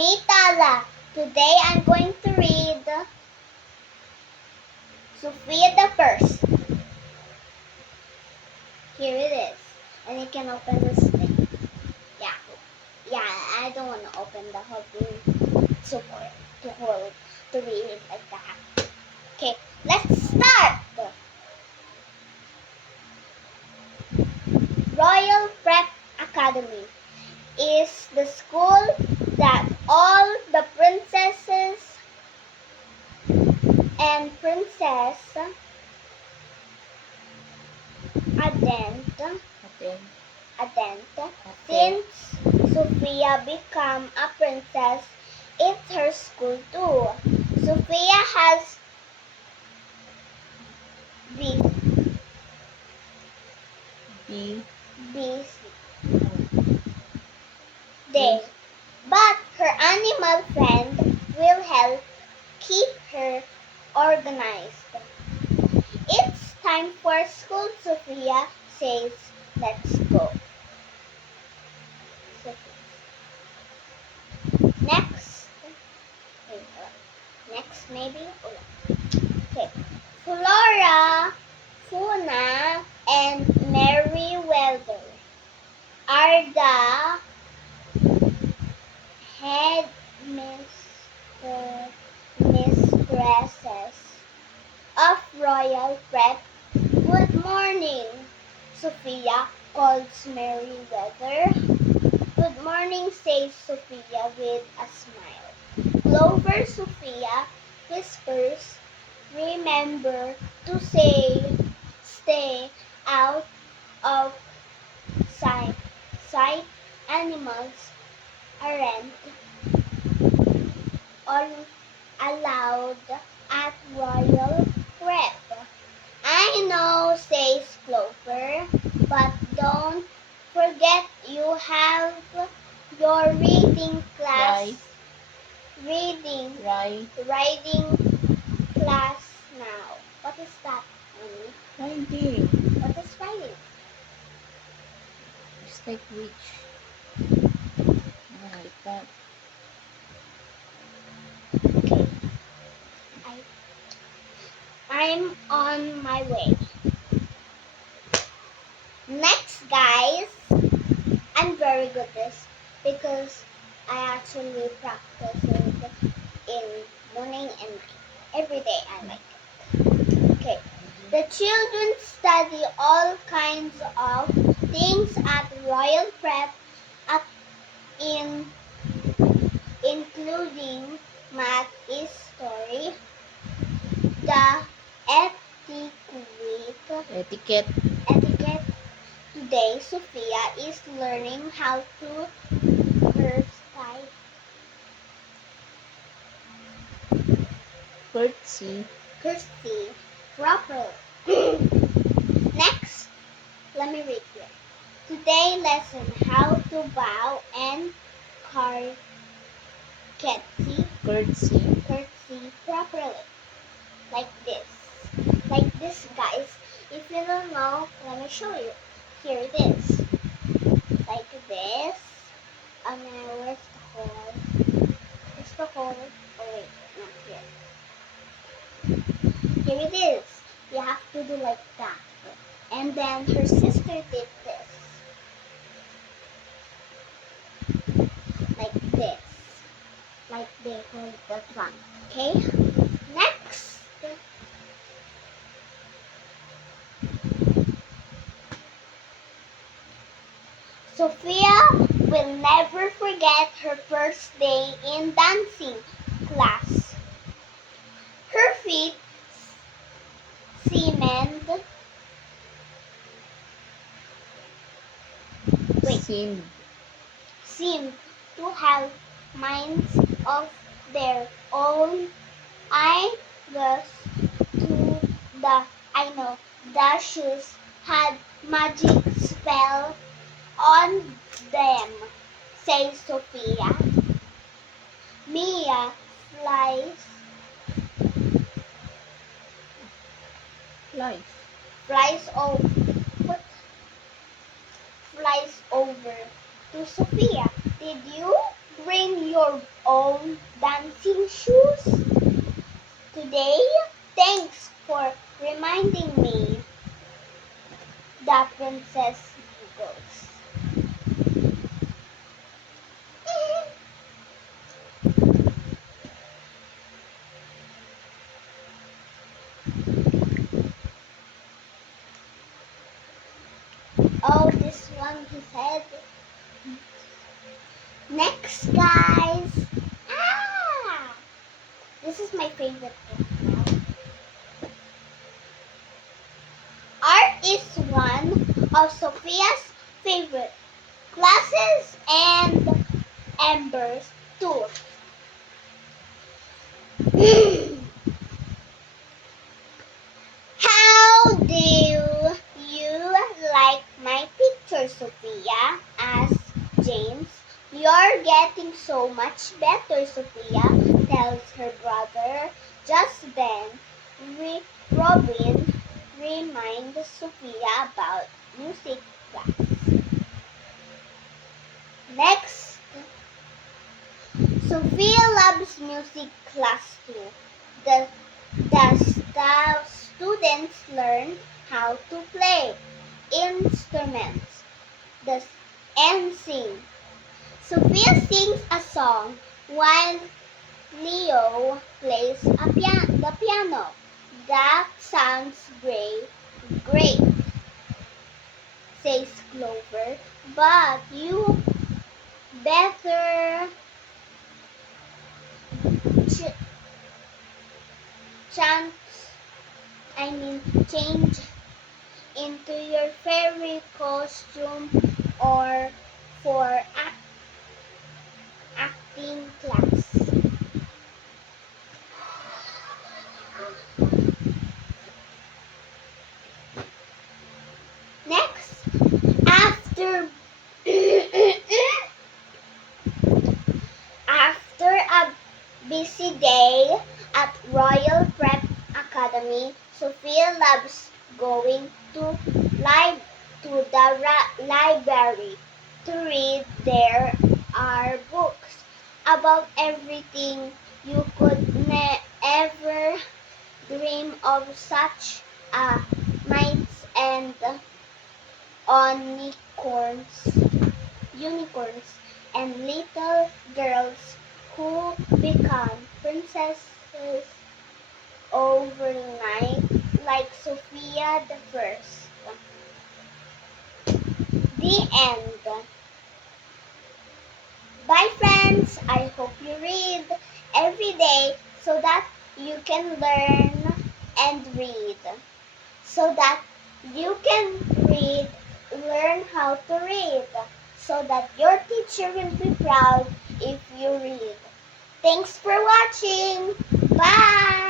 me, Tala. Today I'm going to read Sophia the First. Here it is. And you can open this thing. Yeah, I don't want to open the whole thing to read it like that. Okay, let's start. Royal Prep Academy is the school that all the princesses and princess attend. Since Sophia became a princess, it's her school too. Sophia has busy day, but her animal friend will help keep her organized. It's time for school, Sophia says. Let's go. Next maybe? Okay. Flora, Funa, and Merryweather are the mistresses of Royal Prep. Good morning, Sophia calls Merryweather. Good morning, says Sophia with a smile. Clover, Sophia whispers, remember to stay out of sight. Animals aren't allowed at Royal Prep. I know, says Clover, but don't forget you have your reading class. Riding class now. What is that, Mommy? Riding. What is riding? It's like which? Like that. Okay. I'm on my way. Next, guys, I'm very good at this because I actually practice it in morning and night. Every day I like it. Okay. The children study all kinds of things at Royal Prep, including math, history, the Etiquette. Today, Sophia is learning how to Curtsy. properly. Next, let me read here. Today lesson how to bow and curtsy properly. Like this, guys. If you don't know, let me show you. Here it is. Like this. And then where's the hole? Where's the hole? Oh wait, not here. Here it is. You have to do like that. And then her sister did this. Like this. Like they hold the front. Okay? Next. Sophia will never forget her first day in dancing class. Her feet seemed to have minds of their own. I guess the shoes had magic spell on them, says Sophia. Mia flies over to Sophia. Did you bring your own dancing shoes today? Thanks for reminding me, the Princess Giggles. Oh, this one he said. Next, guys. Ah! This is my favorite book now. Art is one of Sophia's favorite classes and Amber's too. How do you like my picture, Sophia? Asked James. You're getting so much better, Sophia, tells her brother. Just then, Robin reminds Sophia about music class. Next, Sophia loves music class too. The students learn how to play instruments and sing. Sophia sings a song while Leo plays the piano. That sounds great, says Clover, but you better ch- chant, change into your fairy costume or for acting class. Next, after after a busy day at Royal Prep Academy, Sophia loves going to the library to read. There are books about everything you could ever dream of, such as knights and unicorns, and little girls who become princesses overnight, like Sophia the First. The end. Bye, friends. I hope you read every day so that you can learn and read. So that you can learn how to read. So that your teacher will be proud if you read. Thanks for watching. Bye.